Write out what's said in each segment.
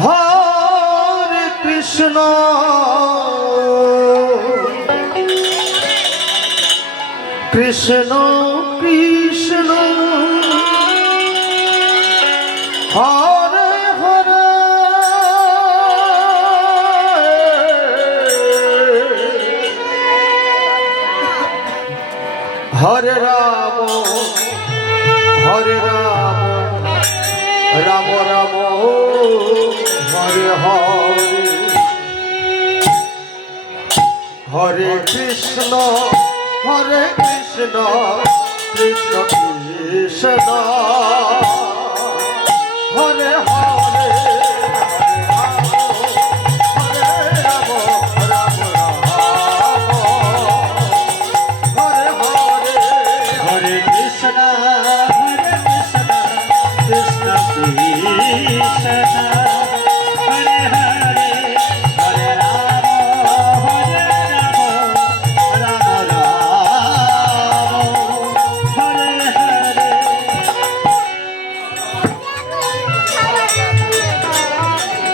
হরে কৃষ্ণ কৃষ্ণ কৃষ্ণ হরে হরে হরে রাম রাম রাম হরে হরে হরে কৃষ্ণ কৃষ্ণ কৃষ্ণ হরে হরে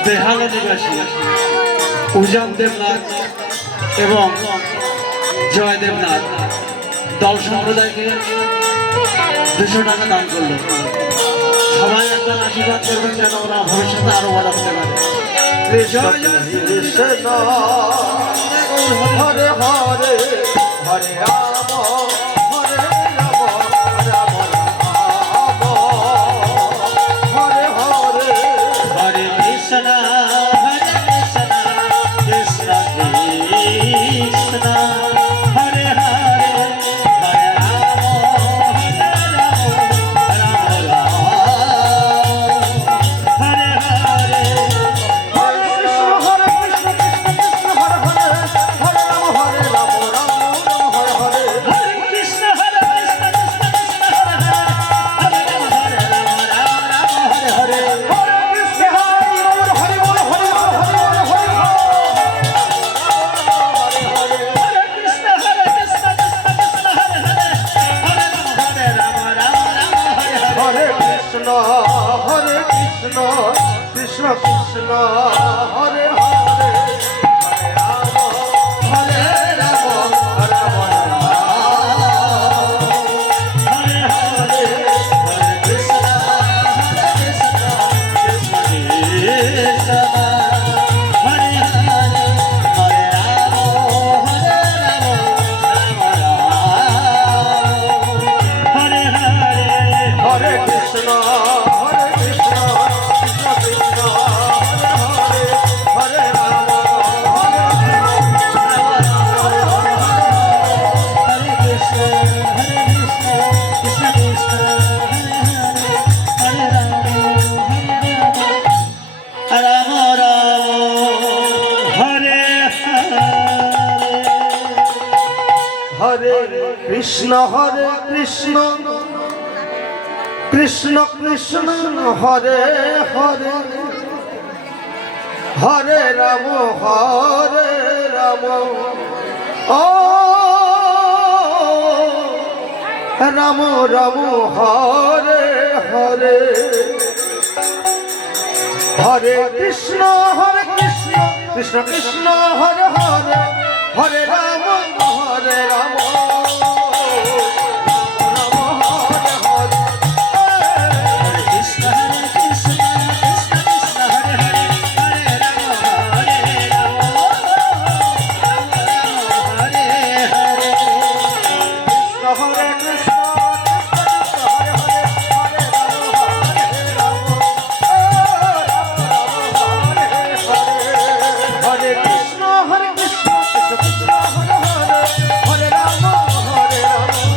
বেহালা নিবাসী উজান দেবনাথ এবং জয় দেবনাথ দল সম্প্রদায়কে 200 টাকা দান করলো। সবাই একটা আশীর্বাদ করবেন যেন ওরা ভবিষ্যতে আরো বড় হতে পারে। জয় জয় কৃষ্ণ হরে হরে হরে রাম হরে রাম রাম রাম হরে হরে হরে কৃষ্ণ কৃষ্ণ কৃষ্ণ হরে হরে হরে রাম রাম রাম হরে হরে হরে কৃষ্ণ হরে কৃষ্ণ কৃষ্ণ হরে হরে হরে রাম হরে রাম রাম রাম হরে হরে হরে কৃষ্ণ হরে কৃষ্ণ কৃষ্ণ কৃষ্ণ হরে হরে হরে রাম রাম হরে হরে হরে কৃষ্ণ হরে বল হরে বল হরে বল হরে বল হরে হরে হরে কৃষ্ণ কৃষ্ণ কৃষ্ণ হরে হরে হরে রাম রাম হরে হরে হরে কৃষ্ণ কৃষ্ণ কৃষ্ণ হরে হরে হরে রাম হরে রাম রাম রাম হরে হরে হরে কৃষ্ণ কৃষ্ণ কৃষ্ণ কৃষ্ণ হরে হরে হরে রাম রাম রাম হরে হরে হরে কৃষ্ণ কৃষ্ণ কৃষ্ণ হরে হরে হরে রাম হরে হরে কৃষ্ণ কৃষ্ণ কৃষ্ণ হরে হরে হরে রাম রাম হরে হরে কৃষ্ণ কৃষ্ণ কৃষ্ণ কৃষ্ণ হরে হরে হরে রাম ও রাম রাম হরে হরে হরে কৃষ্ণ কৃষ্ণ কৃষ্ণ কৃষ্ণ হরে হরে হরে রাম রাম হরে হরে হরে কৃষ্ণ কৃষ্ণ কৃষ্ণ হরে হরে হরে রাম রাম হরে হরে কৃষ্ণ কৃষ্ণ হরে হরে হরে রাম রাম হরে কৃষ্ণ কৃষ্ণ কৃষ্ণ হরে হরে হরে রাম হরে রাম হরে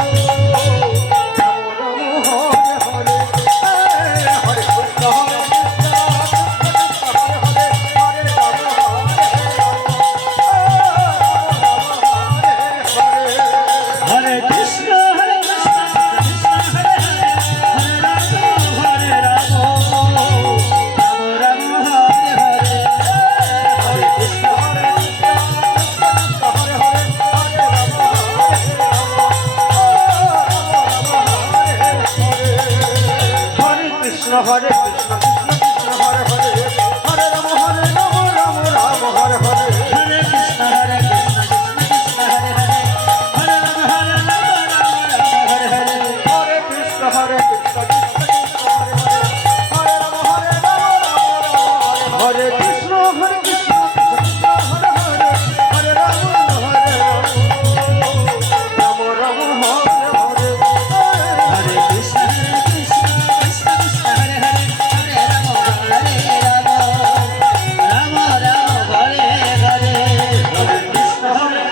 হরে কৃষ্ণ হরে কৃষ্ণ কৃষ্ণ হরে হরে হরে রাম রাম হরে হরে হরে কৃষ্ণ হরে কৃষ্ণ কৃষ্ণ কৃষ্ণ হরে হরে হরে রাম কৃষ্ণ হরে কৃষ্ণ কৃষ্ণ হরে হরে হরে রাম হরে রাম রাম রাম হরে হরে হরে কৃষ্ণ কৃষ্ণ কৃষ্ণ হরে হরে হরে রাম রাম রাম হরে হরে হরে কৃষ্ণ হরে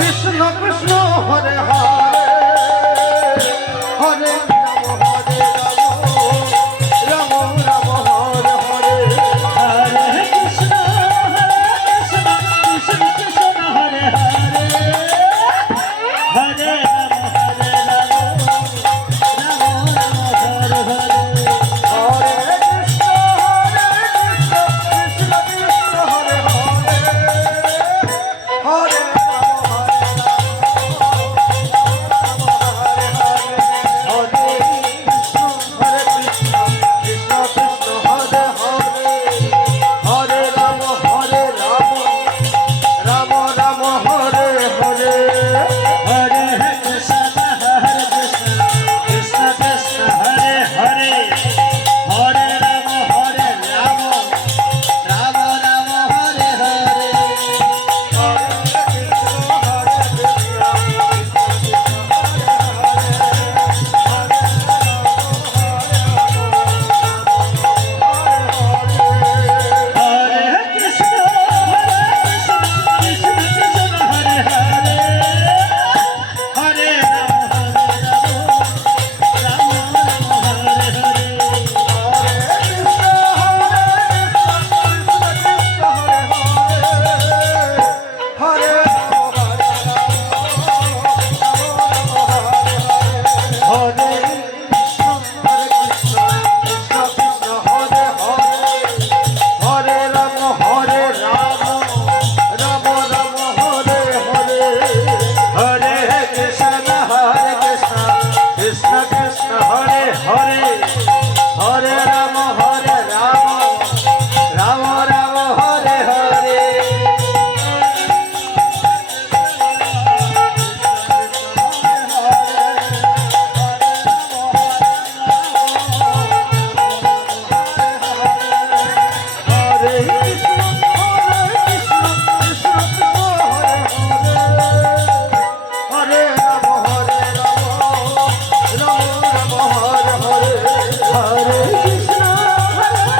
কৃষ্ণ কৃষ্ণ হরে হরে হরে রাম হরে রাম রাম রাম হরে হরে হরে কৃষ্ণ কৃষ্ণ হরে হরে হরে রাম রাম রাম হরে হরে হরে কৃষ্ণ হরে কৃষ্ণ কৃষ্ণ হরে হরে হরে রাম হরে রাম রাম হরে হরে হরে কৃষ্ণ কৃষ্ণ কৃষ্ণ হরে হরে হরে রাম রাম রাম হরে হরে হরে কৃষ্ণ কৃষ্ণ কৃষ্ণ হরে হরে হরে রাম রাম রাম হরে হরে হরে কৃষ্ণ কৃষ্ণ কৃষ্ণ হরে হরে হরে রাম হরে রাম রাম হরে হরে হরে কৃষ্ণ কৃষ্ণ কৃষ্ণ হরে হরে হরে রাম রাম রাম হরে হরে হরে কৃষ্ণ কৃষ্ণ কৃষ্ণ হরে হরে হরে রাম রাম হরে হরে হরে কৃষ্ণ কৃষ্ণ কৃষ্ণ হরে হরে হরে রাম রাম রাম হরে হরে হরে কৃষ্ণ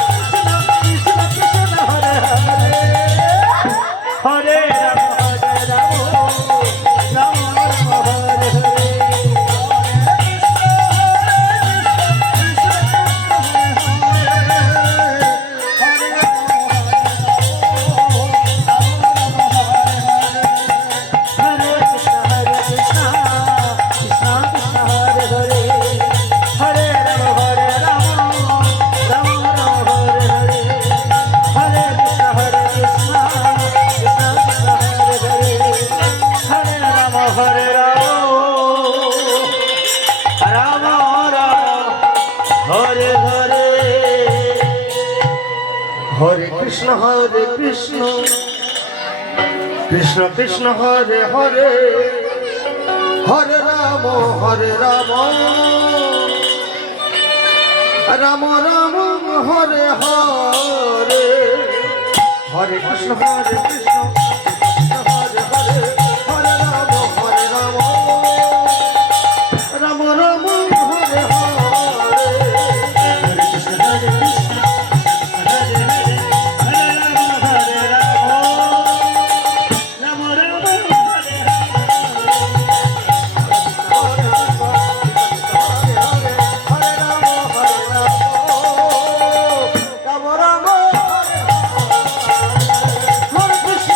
কৃষ্ণ কৃষ্ণ হরে হরে রাম রাম রাম হরে হরে হরে কৃষ্ণ কৃষ্ণ কৃষ্ণ হরে হরে হরে রাম রাম রাম হরে হরে हरे कृष्ण कृष्ण कृष्ण हरे हरे हरे राम राम राम हरे हरे हरे कृष्ण कृष्ण कृष्ण हरे हरे हरे राम राम राम हरे हरे हरे कृष्ण कृष्ण कृष्ण हरे हरे हरे राम राम राम हरे हरे हरे कृष्ण कृष्ण हरे हरे हरे राम राम राम हरे हरे हरे कृष्ण हरे हरे हरे राम राम राम हरे हरे कृष्ण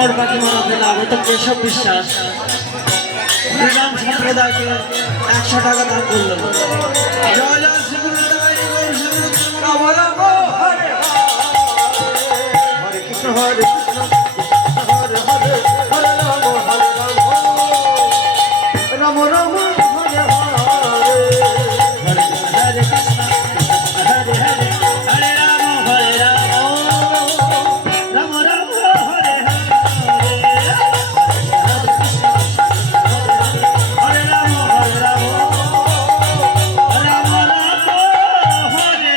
ভ্রমর পাখি মানাতে আগত কেশব বিশ্বাস বিরাম সম্প্রদায়কে 100 টাকা দান করলেন। জয় জয় শ্রী গুরুদেব গৌর শ্রী রাম রাম হরে হরে কৃষ্ণ হরে কৃষ্ণ হরে হরে হরে রাম রাম রাম হরে হরে হরে কৃষ্ণ হরে হরে হরে রাম হরে রাম রাম রাম হরে হরে হরে রাম হরে রাম রাম রাম হরে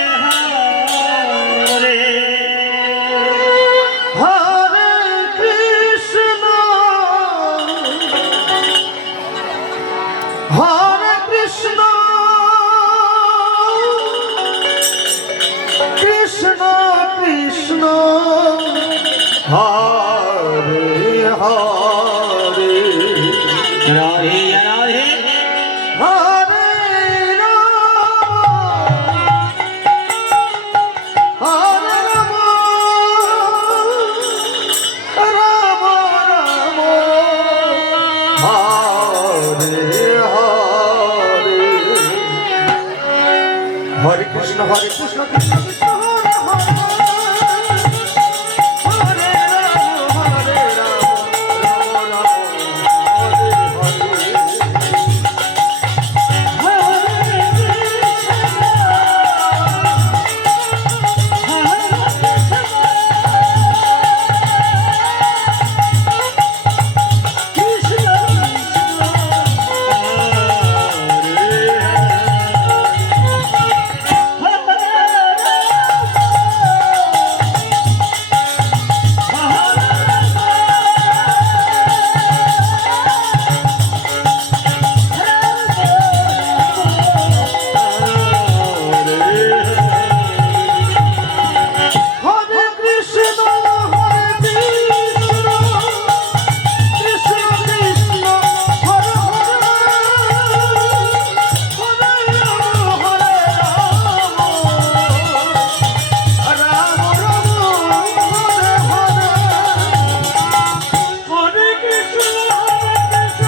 হরে। হরে কৃষ্ণ কৃষ্ণ কৃষ্ণ হরে হরে রাধে রাধে হরে হরে রাম রাম রাম হরে হরে হরে কৃষ্ণ কৃষ্ণ কৃষ্ণ হরে হরে হরে রাম রাম রাম হরে হরে কৃষ্ণ কৃষ্ণ কৃষ্ণ হরে হরে হরে রাম হরে রাম রাম রাম হরে হরে হরে কৃষ্ণ হরে কৃষ্ণ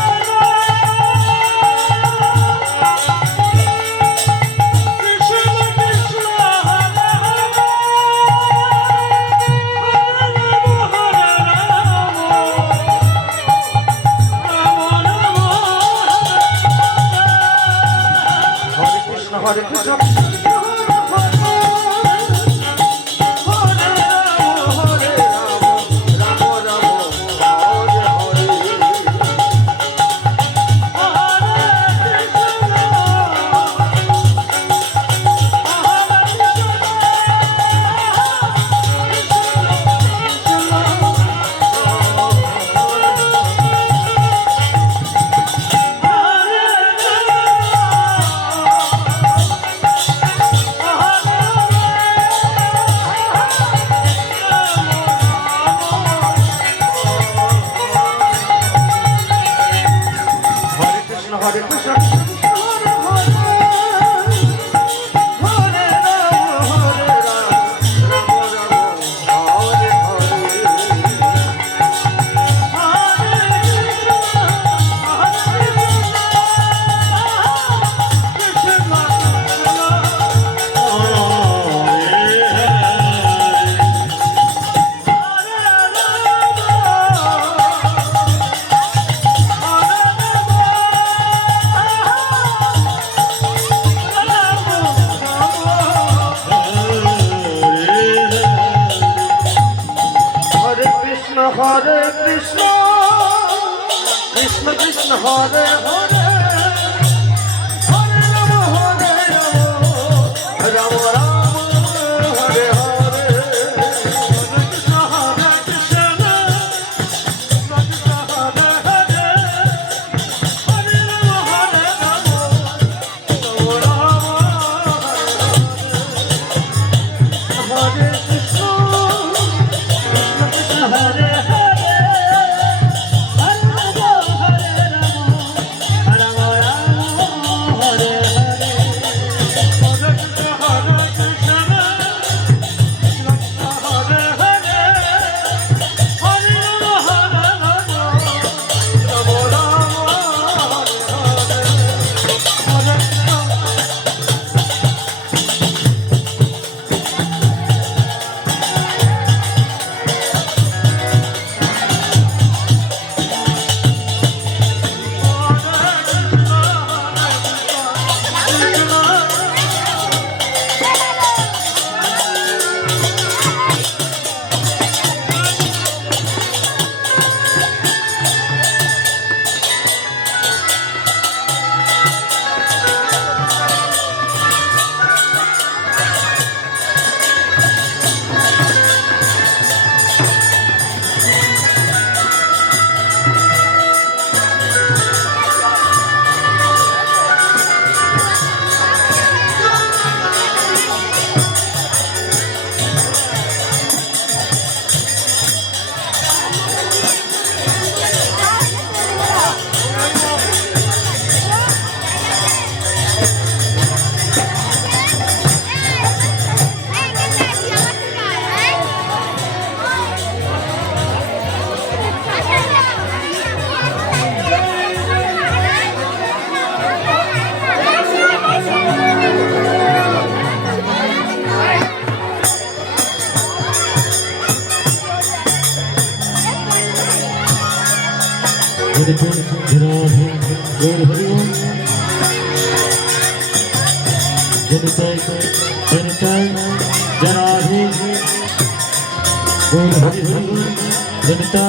কৃষ্ণ হরে রাম রাম রাম হরে হরে হরে কৃষ্ণ হরে কৃষ্ণ হরে হরে হরে রাম রাম রাম হরে হরে হরে কৃষ্ণ কৃষ্ণ কৃষ্ণ হরে হরে হরে রাম রাম রাম হরে হরে কৃষ্ণ হরে কৃষ্ণ কৃষ্ণ হরে হরে হরে রাম রাম হরে কৃষ্ণ কৃষ্ণ হরে হরে হরে হরে রাম হরে রাম জনিতে জরাধে গৌর হরি বল জনিতে জনিতে জরাধে গৌর হরি হরি বল জনিতে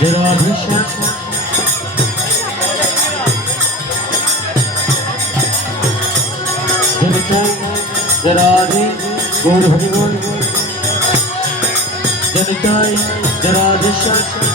জরাধেশ্বর জনিতে জরাধে গৌর হরি বল জনিতে জরাধেশ্বর